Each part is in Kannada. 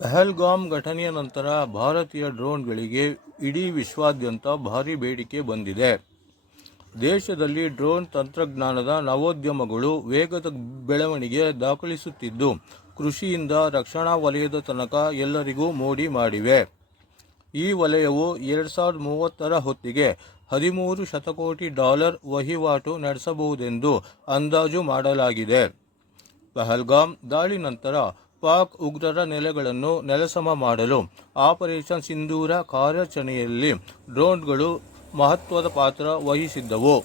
ಪಹಲ್ಗಾಮ್ ಘಟನೆಯ ನಂತರ ಭಾರತೀಯ ಡ್ರೋನ್ಗಳಿಗೆ ಇಡೀ ವಿಶ್ವಾದ್ಯಂತ ಭಾರಿ ಬೇಡಿಕೆ ಬಂದಿದೆ. ದೇಶದಲ್ಲಿ ಡ್ರೋನ್ ತಂತ್ರಜ್ಞಾನದ ನವೋದ್ಯಮಗಳು ವೇಗದ ಬೆಳವಣಿಗೆ ದಾಖಲಿಸುತ್ತಿದ್ದು, ಕೃಷಿಯಿಂದ ರಕ್ಷಣಾ ವಲಯದ ತನಕ ಎಲ್ಲರಿಗೂ ಮೋಡಿ ಮಾಡಿವೆ. ಈ ವಲಯವು ಎರಡು ಸಾವಿರದ ಮೂವತ್ತರ ಹೊತ್ತಿಗೆ ಹದಿಮೂರು ಶತಕೋಟಿ ಡಾಲರ್ ವಹಿವಾಟು ನಡೆಸಬಹುದೆಂದು ಅಂದಾಜು ಮಾಡಲಾಗಿದೆ. ಪಹಲ್ಗಾಮ್ ದಾಳಿ ನಂತರ ಪಾಕ್ ಉಗ್ರರ ನೆಲೆಗಳನ್ನು ನೆಲಸಮ ಮಾಡಲು ಆಪರೇಷನ್ ಸಿಂಧೂರ ಕಾರ್ಯಾಚರಣೆಯಲ್ಲಿ ಡ್ರೋನ್ಗಳು ಮಹತ್ವದ ಪಾತ್ರ ವಹಿಸಿದ್ದವು.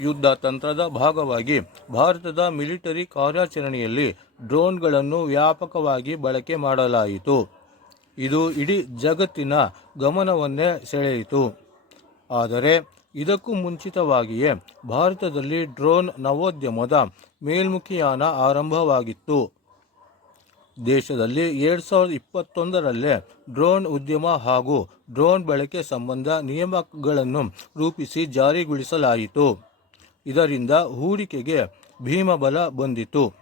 ಯುದ್ಧ ತಂತ್ರದ ಭಾಗವಾಗಿ ಭಾರತದ ಮಿಲಿಟರಿ ಕಾರ್ಯಾಚರಣೆಯಲ್ಲಿ ಡ್ರೋನ್ಗಳನ್ನು ವ್ಯಾಪಕವಾಗಿ ಬಳಕೆ ಮಾಡಲಾಯಿತು. ಇದು ಇಡೀ ಜಗತ್ತಿನ ಗಮನವನ್ನೇ ಸೆಳೆಯಿತು. ಆದರೆ ಇದಕ್ಕೂ ಮುಂಚಿತವಾಗಿಯೇ ಭಾರತದಲ್ಲಿ ಡ್ರೋನ್ ನವೋದ್ಯಮದ ಮೇಲ್ಮುಖಿಯಾನ ಆರಂಭವಾಗಿತ್ತು. ದೇಶದಲ್ಲಿ ಎರಡು ಸಾವಿರದ ಇಪ್ಪತ್ತೊಂದರಲ್ಲೇ ಡ್ರೋನ್ ಉದ್ಯಮ ಹಾಗೂ ಡ್ರೋನ್ ಬಳಕೆ ಸಂಬಂಧ ನಿಯಮಗಳನ್ನು ರೂಪಿಸಿ ಜಾರಿಗೊಳಿಸಲಾಯಿತು. ಇದರಿಂದ ಹೂಡಿಕೆಗೆ ಭೀಮಬಲ ಬಂದಿತು.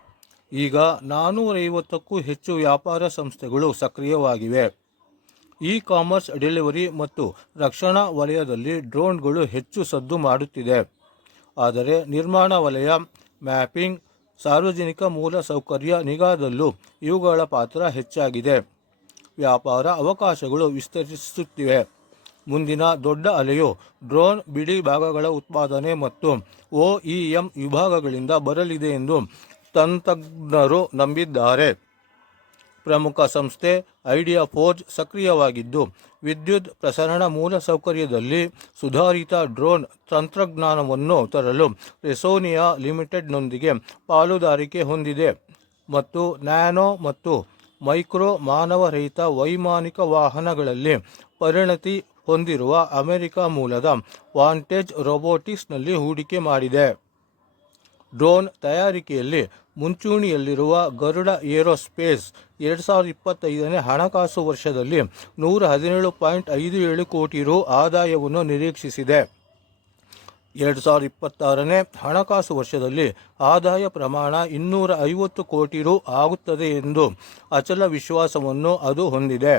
ಈಗ ನಾನ್ನೂರೈವತ್ತಕ್ಕೂ ಹೆಚ್ಚು ವ್ಯಾಪಾರ ಸಂಸ್ಥೆಗಳು ಸಕ್ರಿಯವಾಗಿವೆ. ಇ ಕಾಮರ್ಸ್ ಡೆಲಿವರಿ ಮತ್ತು ರಕ್ಷಣಾ ವಲಯದಲ್ಲಿ ಡ್ರೋನ್ಗಳು ಹೆಚ್ಚು ಸದ್ದು ಮಾಡುತ್ತಿದೆ. ಆದರೆ ನಿರ್ಮಾಣ ವಲಯ, ಮ್ಯಾಪಿಂಗ್ ಸಾರ್ವಜನಿಕ ಮೂಲ ಸೌಕರ್ಯ ನಿಗಾದಲ್ಲೂ ಇವುಗಳ ಪಾತ್ರ ಹೆಚ್ಚಾಗಿದೆ. ವ್ಯಾಪಾರ ಅವಕಾಶಗಳು ವಿಸ್ತರಿಸುತ್ತಿವೆ. ಮುಂದಿನ ದೊಡ್ಡ ಅಲೆಯು ಡ್ರೋನ್ ಬಿಡಿ ಭಾಗಗಳ ಉತ್ಪಾದನೆ ಮತ್ತು ಒಇಎಂ ವಿಭಾಗಗಳಿಂದ ಬರಲಿದೆ ಎಂದು ತಂತ್ರಜ್ಞರು ನಂಬಿದ್ದಾರೆ. ಪ್ರಮುಖ ಸಂಸ್ಥೆ ಐಡಿಯಾ ಫೋರ್ಜ್ ಸಕ್ರಿಯವಾಗಿದ್ದು, ವಿದ್ಯುತ್ ಪ್ರಸರಣ ಮೂಲಸೌಕರ್ಯದಲ್ಲಿ ಸುಧಾರಿತ ಡ್ರೋನ್ ತಂತ್ರಜ್ಞಾನವನ್ನು ತರಲು ರೆಸೋನಿಯಾ ಲಿಮಿಟೆಡ್ನೊಂದಿಗೆ ಪಾಲುದಾರಿಕೆ ಹೊಂದಿದೆ ಮತ್ತು ನ್ಯಾನೋ ಮತ್ತು ಮೈಕ್ರೋ ಮಾನವರಹಿತ ವೈಮಾನಿಕ ವಾಹನಗಳಲ್ಲಿ ಪರಿಣತಿ ಹೊಂದಿರುವ ಅಮೆರಿಕ ಮೂಲದ ವಾಂಟೇಜ್ ರೋಬೋಟಿಕ್ಸ್ನಲ್ಲಿ ಹೂಡಿಕೆ ಮಾಡಿದೆ. ಡ್ರೋನ್ ತಯಾರಿಕೆಯಲ್ಲಿ ಮುಂಚೂಣಿಯಲ್ಲಿರುವ ಗರುಡ ಏರೋಸ್ಪೇಸ್ ಎರಡು ಸಾವಿರದ ಇಪ್ಪತ್ತೈದನೇ ಹಣಕಾಸು ವರ್ಷದಲ್ಲಿ ನೂರ ಹದಿನೇಳು ಪಾಯಿಂಟ್ ಐದು ಏಳು ಕೋಟಿ ರು ಆದಾಯವನ್ನು ನಿರೀಕ್ಷಿಸಿದೆ. ಎರಡು ಸಾವಿರದ ಇಪ್ಪತ್ತಾರನೇ ಹಣಕಾಸು ವರ್ಷದಲ್ಲಿ ಆದಾಯ ಪ್ರಮಾಣ ಇನ್ನೂರ ಐವತ್ತು ಕೋಟಿ ರು ಆಗುತ್ತದೆ ಎಂದು ಅಚಲ ವಿಶ್ವಾಸವನ್ನು ಅದು ಹೊಂದಿದೆ.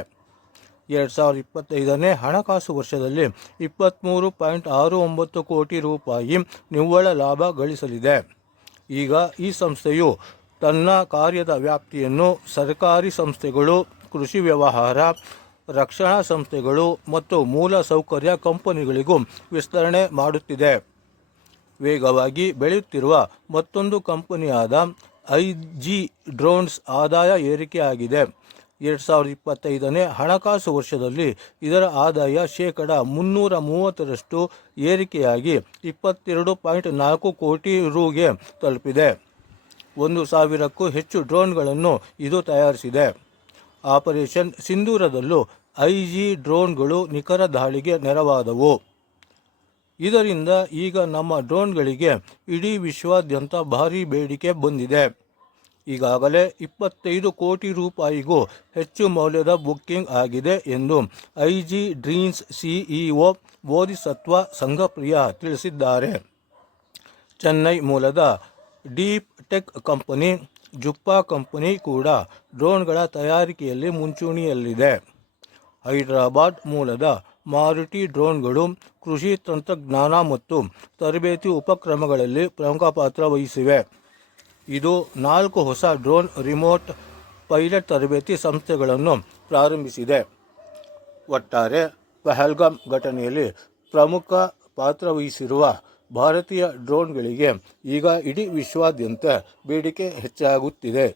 ಎರಡು ಸಾವಿರದ ಇಪ್ಪತ್ತೈದನೇ ಹಣಕಾಸು ವರ್ಷದಲ್ಲಿ ಇಪ್ಪತ್ತ್ಮೂರು ಪಾಯಿಂಟ್ ಆರು ಒಂಬತ್ತು ಕೋಟಿ ರೂಪಾಯಿ ನಿವ್ವಳ ಲಾಭ ಗಳಿಸಲಿದೆ. ಈಗ ಈ ಸಂಸ್ಥೆಯು ತನ್ನ ಕಾರ್ಯದ ವ್ಯಾಪ್ತಿಯನ್ನು ಸರ್ಕಾರಿ ಸಂಸ್ಥೆಗಳು, ಕೃಷಿ ವ್ಯವಹಾರ, ರಕ್ಷಣಾ ಸಂಸ್ಥೆಗಳು ಮತ್ತು ಮೂಲ ಸೌಕರ್ಯ ಕಂಪನಿಗಳಿಗೂ ವಿಸ್ತರಣೆ ಮಾಡುತ್ತಿದೆ. ವೇಗವಾಗಿ ಬೆಳೆಯುತ್ತಿರುವ ಮತ್ತೊಂದು ಕಂಪನಿಯಾದ ಐ ಜಿ ಡ್ರೋನ್ಸ್ ಆದಾಯ ಏರಿಕೆಯಾಗಿದೆ. ಎರಡು ಸಾವಿರದ ಇಪ್ಪತ್ತೈದನೇ ಹಣಕಾಸು ವರ್ಷದಲ್ಲಿ ಇದರ ಆದಾಯ ಶೇಕಡ ಮುನ್ನೂರ ಮೂವತ್ತರಷ್ಟು ಏರಿಕೆಯಾಗಿ ಇಪ್ಪತ್ತೆರಡು ಪಾಯಿಂಟ್ ನಾಲ್ಕು ಕೋಟಿ ರೂಗೆ ತಲುಪಿದೆ. ಒಂದು ಸಾವಿರಕ್ಕೂ ಹೆಚ್ಚು ಡ್ರೋನ್ಗಳನ್ನು ಇದು ತಯಾರಿಸಿದೆ. ಆಪರೇಷನ್ ಸಿಂಧೂರದಲ್ಲೂ ಐ ಜಿ ಡ್ರೋನ್ಗಳು ನಿಖರ ದಾಳಿಗೆ ನೆರವಾದವು. ಇದರಿಂದ ಈಗ ನಮ್ಮ ಡ್ರೋನ್ಗಳಿಗೆ ಇಡೀ ವಿಶ್ವಾದ್ಯಂತ ಭಾರೀ ಬೇಡಿಕೆ ಬಂದಿದೆ. ಈಗಾಗಲೇ ಇಪ್ಪತ್ತೈದು ಕೋಟಿ ರೂಪಾಯಿಗೂ ಹೆಚ್ಚು ಮೌಲ್ಯದ ಬುಕ್ಕಿಂಗ್ ಆಗಿದೆ ಎಂದು I G drones CEO Bodhisatva Sanghapriya ತಿಳಿಸಿದ್ದಾರೆ. ಚೆನ್ನೈ ಮೂಲದ deep tech company, Zuppa company ಕೂಡ ಡ್ರೋನ್ಗಳ ತಯಾರಿಕೆಯಲ್ಲಿ ಮುಂಚೂಣಿಯಲ್ಲಿದೆ. ಹೈದರಾಬಾದ್ ಮೂಲದ ಮಾರುತಿ ಡ್ರೋನ್ಗಳು ಕೃಷಿ ತಂತ್ರಜ್ಞಾನ ಮತ್ತು ತರಬೇತಿ ಉಪಕ್ರಮಗಳಲ್ಲಿ ಪ್ರಮುಖ ಪಾತ್ರ ವಹಿಸಿವೆ. ಇದು ನಾಲ್ಕು ಹೊಸ ಡ್ರೋನ್ ರಿಮೋಟ್ ಪೈಲಟ್ ತರಬೇತಿ ಸಂಸ್ಥೆಗಳನ್ನು ಪ್ರಾರಂಭಿಸಿದೆ. ಒಟ್ಟಾರೆ ಪಹಲ್ಗಾಮ್ ಘಟನೆಯಲ್ಲಿ ಪ್ರಮುಖ ಪಾತ್ರ ವಹಿಸಿರುವ ಭಾರತೀಯ ಡ್ರೋನ್ಗಳಿಗೆ ಈಗ ಇಡೀ ವಿಶ್ವಾದ್ಯಂತ ಬೇಡಿಕೆ ಹೆಚ್ಚಾಗುತ್ತಿದೆ.